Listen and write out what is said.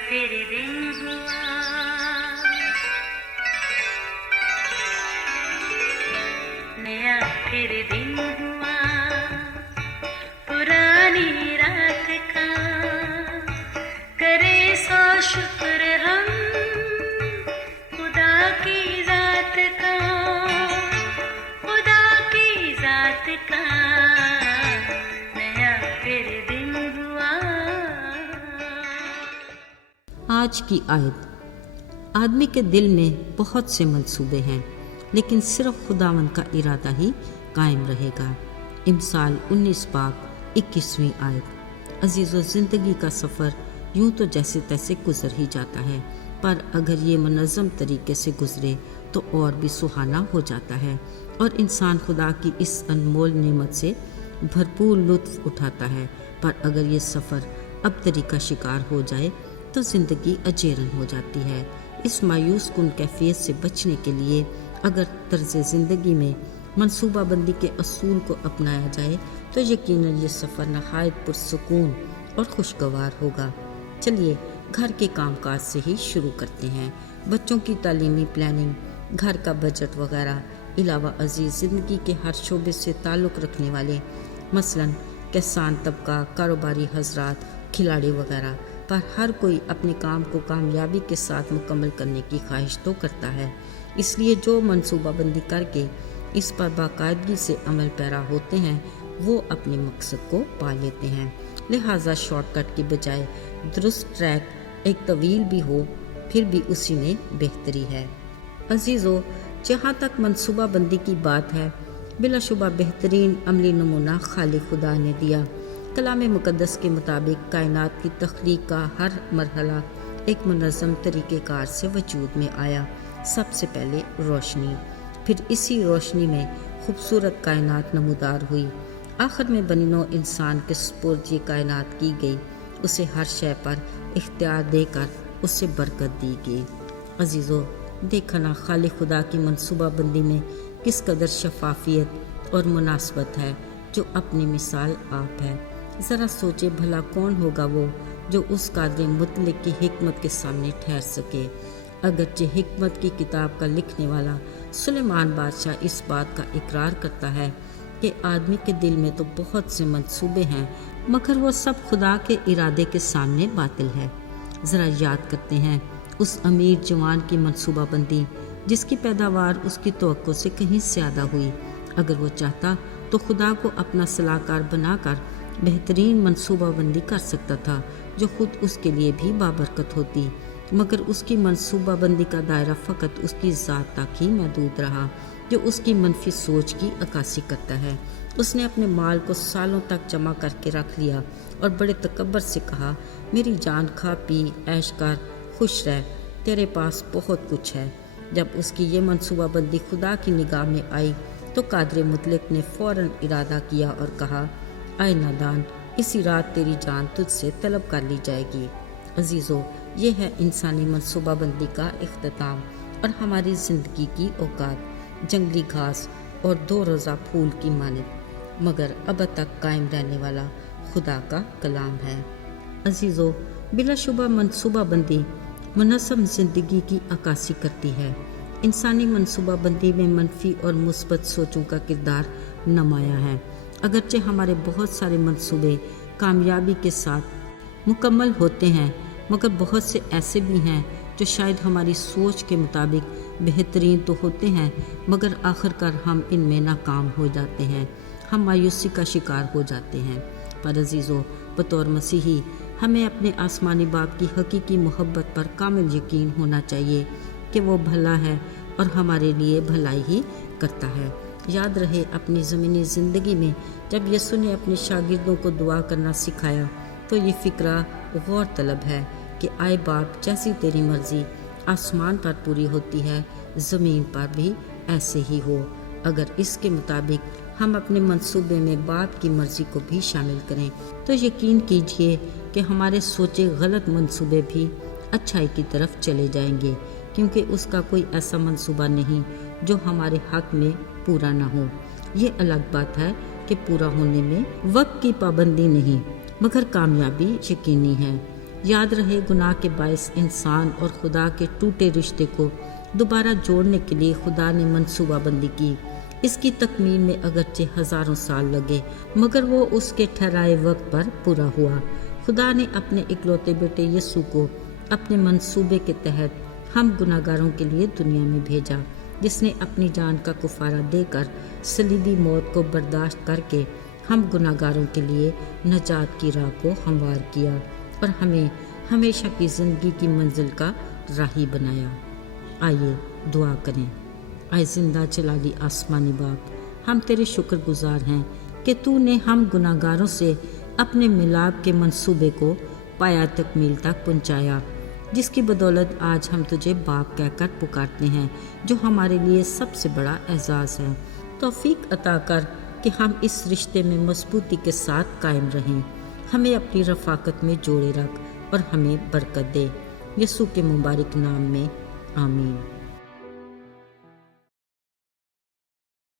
फिर दिन हुआ, नया फिर दिन हुआ, पुरानी रात का करे सो शुक्र हम खुदा की जात का, खुदा की जात का, नया फिर दिन हुआ। आज की आयत। आदमी के दिल में बहुत से मंसूबे हैं, लेकिन सिर्फ खुदावंद का इरादा ही कायम रहेगा। इमसाल 19 बाब 21वीं आयत। अजीज़ो, ज़िंदगी का सफ़र यूं तो जैसे तैसे गुजर ही जाता है, पर अगर ये मुनज़्ज़म तरीके से गुजरे तो और भी सुहाना हो जाता है और इंसान खुदा की इस अनमोल नेमत से भरपूर लुत्फ़ उठाता है। पर अगर ये सफ़र अबतरी का शिकार हो जाए तो ज़िंदगी अजेरन हो जाती है। इस मायूस कुन कैफियत से बचने के लिए अगर तर्ज़ ज़िंदगी में मनसूबाबंदी के असूल को अपनाया जाए तो यकीनन ये सफ़र नहायत पुरसुकून और खुशगवार होगा। चलिए घर के कामकाज से ही शुरू करते हैं। बच्चों की तालीमी प्लानिंग, घर का बजट वगैरह, अलावा अजीज़ ज़िंदगी के हर शोबे से ताल्लुक़ रखने वाले मसलन किसान तबका, कारोबारी हजरात, खिलाड़ी वगैरह, पर हर कोई अपने काम को कामयाबी के साथ मुकम्मल करने की ख्वाहिश तो करता है। इसलिए जो मनसूबाबंदी करके इस पर बाकायदगी से अमल पैरा होते हैं वो अपने मकसद को पा लेते हैं। लिहाजा शॉर्टकट की बजाय दुरुस्त ट्रैक एक तवील भी हो फिर भी उसी में बेहतरी है। अजीज़ों, जहाँ तक मनसूबाबंदी की बात है, बिलाशुबा बेहतरीन अमली नमूना खालिक खुदा ने दिया। कलाम मुक़द्दस के मुताबिक कायनात की तख्लीक का हर मरहला एक मुनज़्ज़म तरीक़ेकार से वजूद में आया। सबसे पहले रोशनी, फिर इसी रोशनी में खूबसूरत कायनात नमूदार हुई। आखिर में बनिनो इंसान के सुपुर्द ये कायनात की गई, उसे हर शय पर इख्तियार देकर उससे बरकत दी गई। अजीज़ों, देखा ना खालिक खुदा की मनसूबाबंदी में किस कदर शफाफियत और मुनासबत है, जो अपनी मिसाल आप है। ज़रा सोचे भला कौन होगा वो जो उस कादिर मुतलक की हिकमत के सामने ठहर सके। अगरचे हिकमत की किताब का लिखने वाला सुलेमान बादशाह इस बात का इकरार करता है कि आदमी के दिल में तो बहुत से मंसूबे हैं, मगर वो सब खुदा के इरादे के सामने बातिल है। ज़रा याद करते हैं उस अमीर जवान की मनसूबाबंदी जिसकी पैदावार उसकी तवक्को से कहीं ज़्यादा हुई। अगर वो चाहता तो खुदा को अपना सलाहकार बनाकर बेहतरीन मनसूबाबंदी कर सकता था जो खुद उसके लिए भी बाबरकत होती, मगर उसकी मनसूबाबंदी का दायरा फ़कत उसकी ज़ात तक ही महदूद रहा, जो उसकी मनफी सोच की अक्कासी करता है। उसने अपने माल को सालों तक जमा करके रख लिया और बड़े तकब्बर से कहा, मेरी जान, खा पी ऐश कर, खुश रह, तेरे पास बहुत कुछ है। जब उसकी ये मनसूबाबंदी खुदा की निगाह में आई तो कादिर मुतलक ने फ़ौरन इरादा किया और कहा, आए नादान, इसी रात तेरी जान तुझसे तलब कर ली जाएगी। अजीज़ों, ये है इंसानी मनसूबाबंदी का इख्तिताम और हमारी ज़िंदगी की औकात जंगली घास और 2 रोज़ा फूल की मानित, मगर अब तक कायम रहने वाला खुदा का कलाम है। अजीज़ों, बिलाशुबा मनसूबाबंदी मुनज़्ज़म ज़िंदगी की अक्कासी करती है। इंसानी मनसूबाबंदी में मनफी और मुस्बत सोचों का किरदार नुमायाँ है। अगरचे हमारे बहुत सारे मंसूबे कामयाबी के साथ मुकम्मल होते हैं, मगर बहुत से ऐसे भी हैं जो शायद हमारी सोच के मुताबिक बेहतरीन तो होते हैं, मगर आखिरकार हम इनमें नाकाम हो जाते हैं, हम मायूसी का शिकार हो जाते हैं। पर अजीज़ों, बतौर मसीही हमें अपने आसमानी बाप की हकीकी मोहब्बत पर कामिल यकीन होना चाहिए कि वो भला है और हमारे लिए भलाई ही करता है। याद रहे, अपनी ज़मीनी ज़िंदगी में जब यसु ने अपने शागिर्दों को दुआ करना सिखाया तो ये फ़िक्रा गौर तलब है कि आए बाप, जैसी तेरी मर्ज़ी आसमान पर पूरी होती है, ज़मीन पर भी ऐसे ही हो। अगर इसके मुताबिक हम अपने मंसूबे में बाप की मर्ज़ी को भी शामिल करें तो यकीन कीजिए कि हमारे सोचे गलत मंसूबे भी अच्छाई की तरफ चले जाएंगे, क्योंकि उसका कोई ऐसा मंसूबा नहीं जो हमारे हक में पूरा ना हो। ये अलग बात है कि पूरा होने में वक्त की पाबंदी नहीं, मगर कामयाबी यकीनी है। یاد رہے گناہ کے باعث انسان اور خدا کے ٹوٹے رشتے کو دوبارہ جوڑنے کے لیے خدا نے منصوبہ بندی کی۔ اس کی تکمیل میں اگرچہ ہزاروں سال لگے مگر وہ اس کے ٹھہرائے وقت پر پورا ہوا۔ خدا نے اپنے اکلوتے بیٹے یسوع کو اپنے منصوبے کے تحت ہم گناہ گاروں کے لیے دنیا میں بھیجا، جس نے اپنی جان کا کفارہ دے کر صلیبی موت کو برداشت کر کے ہم گناہ گاروں کے لیے نجات کی راہ کو ہموار کیا اور ہمیں ہمیشہ کی زندگی کی منزل کا راہی بنایا۔ آئیے دعا کریں۔ اے زندہ جلالی آسمانی باپ، ہم تیرے شکر گزار ہیں کہ تو نے ہم گناہ گاروں سے اپنے ملاپ کے منصوبے کو پایا تکمیل تک پہنچایا، جس کی بدولت آج ہم تجھے باپ کہہ کر پکارتے ہیں، جو ہمارے لیے سب سے بڑا اعزاز ہے۔ توفیق عطا کر کہ ہم اس رشتے میں مضبوطی کے ساتھ قائم رہیں، ہمیں اپنی رفاقت میں جوڑے رکھ اور ہمیں برکت دے۔ یسوع کے مبارک نام میں آمین۔